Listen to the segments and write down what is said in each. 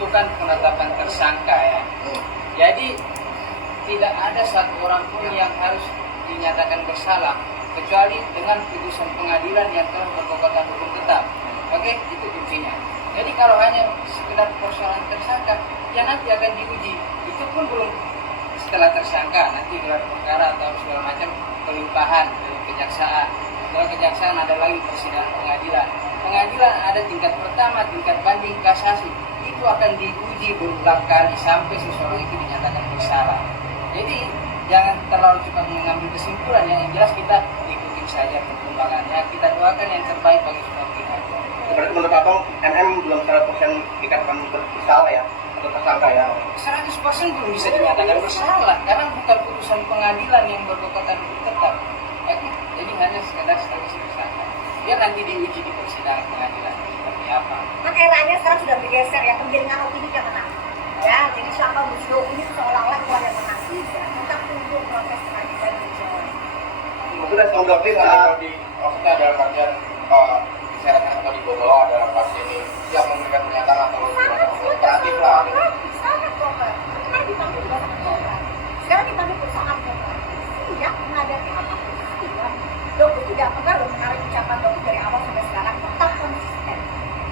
itu kan penetapan tersangka ya. Jadi tidak ada satu orang pun yang harus dinyatakan bersalah kecuali dengan putusan pengadilan yang telah berkekuatan hukum tetap. Oke, itu kuncinya. Jadi kalau hanya sekedar persoalan tersangka, ya nanti akan diuji. Itu pun belum setelah tersangka, nanti gelar perkara atau segala macam pelimpahan dari kejaksaan. Setelah kejaksaan ada lagi persidangan pengadilan. Pengadilan ada tingkat pertama, tingkat banding, kasasi. Itu akan diuji berulang kali sampai seseorang itu dinyatakan bersalah. Jadi jangan terlalu cepat mengambil kesimpulan. Yang jelas kita ikuti saja perkembangannya. Kita doakan yang terbaik bagi semua pihak. Berarti menurut Abang, MM belum 100% dikatakan bersalah ya? Atau tersangka ya? 100% belum bisa dinyatakan bersalah karena bukan putusan pengadilan yang berkekuatan hukum tetap. Jadi hanya sekedar status tersangka. Dia nanti diuji di persidangan pengadilan seperti apa. Kan eranya sekarang sudah bergeser ya, penggiringan opini yang menang. Ya, jadi siapa musuh ini seolah-olah keluar yang menang. Tidak, kita tunggu proses pengadilan di Jawa. Maksudnya berarti kalau di maksudnya dalam artian disyaratkan atau dibawa dalam kasus ini siap memberikan pernyataan atau kooperatif lah. Sangat kooperatif. Kemarin dipanggil juga sangat kooperatif. Sekarang dipanggil pun sangat kooperatif. Tidak menghadapi apapun. Tidak. Doku tidak pernah menarik ucapan Doku dari awal sampai sekarang tetap konsisten.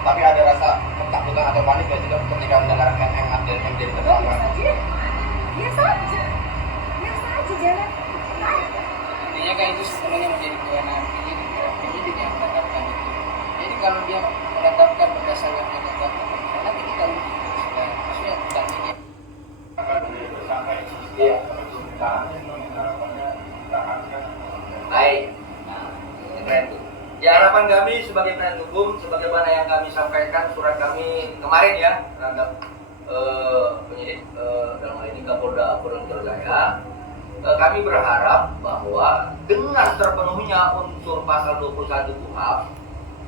Tapi ada rasa ketakutan atau panik ya tidak ketika mendengar MM dan MD tersangka. Biasa aja. Biasa aja jalan. Intinya kan itu sepenuhnya menjadi kewenangan penyidik yang menetapkan itu. Jadi kalau dia menetapkan berdasarkan penetapan, nanti kita uji persidangan. Maksudnya tandingnya. Baik. Nah, itu. Ya, harapan kami sebagai penasihat hukum, sebagaimana yang kami sampaikan surat kami kemarin ya terhadap penyidik dalam hal ini Kapolda Metro Jaya, kami berharap bahwa dengan terpenuhinya unsur pasal 21 KUHP,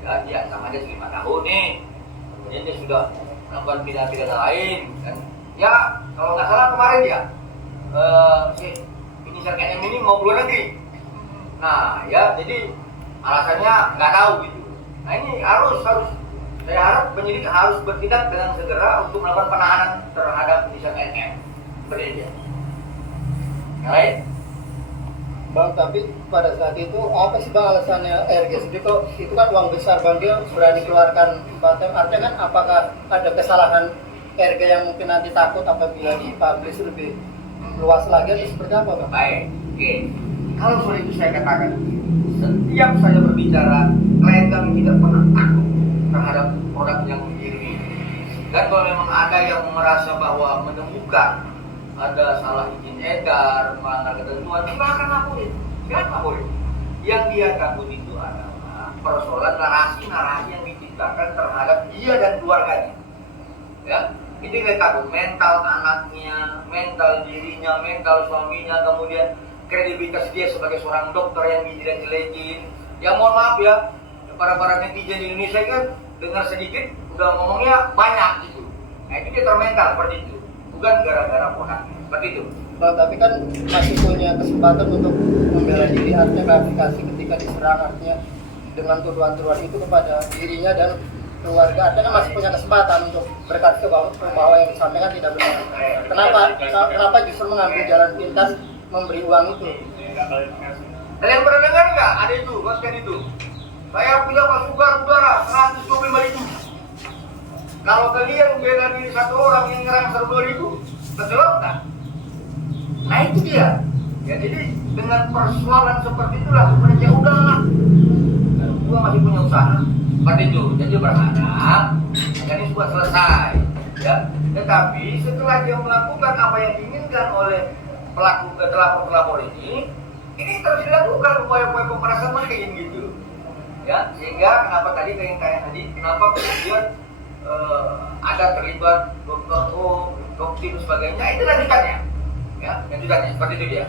ya dia sama aja 5 tahun nih, kemudian dia sudah melakukan pidana lain, kan? Ya kalau nggak salah kemarin ya, si inisial KM ini mau keluar negeri. Nah ya jadi alasannya nggak tahu gitu. Nah ini harus saya harap penyidik harus bertindak dengan segera untuk melakukan penahanan terhadap inisial KM. Seperti itu. Yang lain? Bang, tapi pada saat itu apa sih Bang alasannya RG sendiri kok itu kan uang besar Bang, dia berani keluarkan Batem, artinya kan apakah ada kesalahan RG yang mungkin nanti takut apabila dipublish lebih luas lagi atau seperti apa Bang? Baik, oke. Kalau soal itu saya katakan, setiap saya berbicara, klien kami tidak pernah takut terhadap produk yang dikirimi. Dan kalau memang ada yang merasa bahwa menemukan ada salah izin edar, melanggar ketentuan, silakan laporin. Silakan laporin. Yang dia takut itu adalah persoalan narasi-narasi yang diciptakan terhadap dia dan keluarganya. Ya, itu dia takut mental anaknya, mental dirinya, mental suaminya, kemudian kredibilitas dia sebagai seorang dokter yang dijelek-jelekin. Ya mohon maaf ya, para netizen di Indonesia kan dengar sedikit udah ngomongnya banyak gitu. Nah itu dia termental seperti itu, bukan gara-gara produk seperti itu. Bang, tapi kan masih punya kesempatan untuk membela diri, artinya klarifikasi ketika diserang, artinya dengan tuduhan-tuduhan itu kepada dirinya dan keluarga, artinya masih punya kesempatan untuk berkata bahwa yang disampaikan tidak benar. Kenapa justru mengambil jalan pintas memberi uang itu? Kalian pernah dengar nggak ada itu, konten itu? Saya punya pasukan udara 125.000. Kalau kalian bela diri satu orang yang nyerang 102.000, kecelok nggak? Nah itu dia. Ya jadi dengan persoalan seperti itulah sebenarnya udahlah. Gua masih punya usaha seperti itu. Jadi berharap agar ini sudah selesai. Ya. Tetapi setelah dia melakukan apa yang diinginkan oleh pelaku pelapor ini terus dilakukan upaya-upaya pemerasan lain gitu. Ya, sehingga kenapa tadi kenapa kemudian ada terlibat dokter O, dokter dan sebagainya, itu lanjutannya. Ya, lanjutannya seperti itu dia.